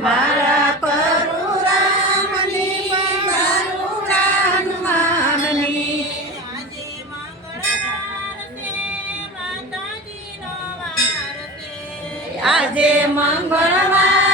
મારા પરુરામની પરુરાનુમામની આજે મંગળવાર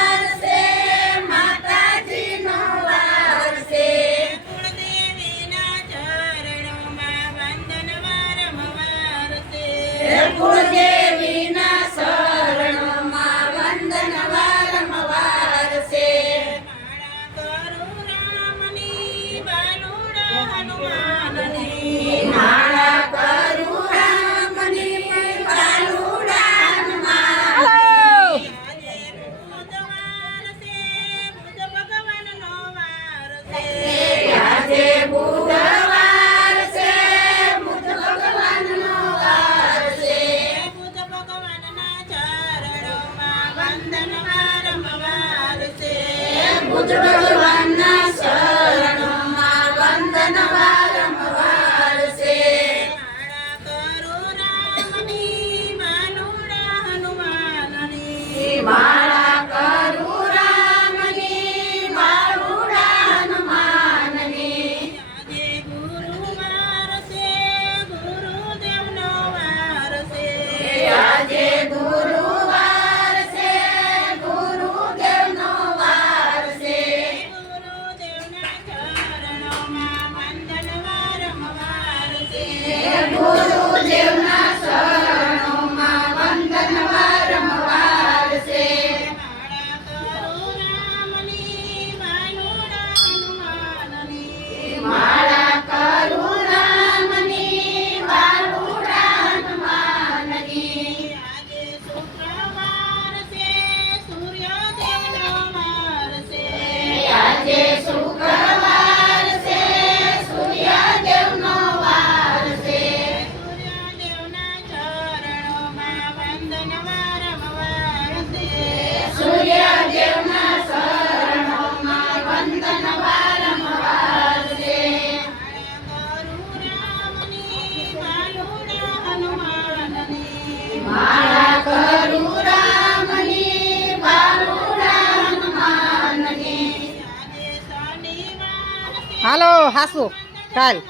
હાસુ ચાલ.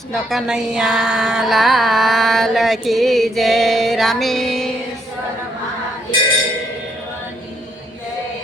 કૃષ્ણ કનૈયા લાલ કી જય રામે.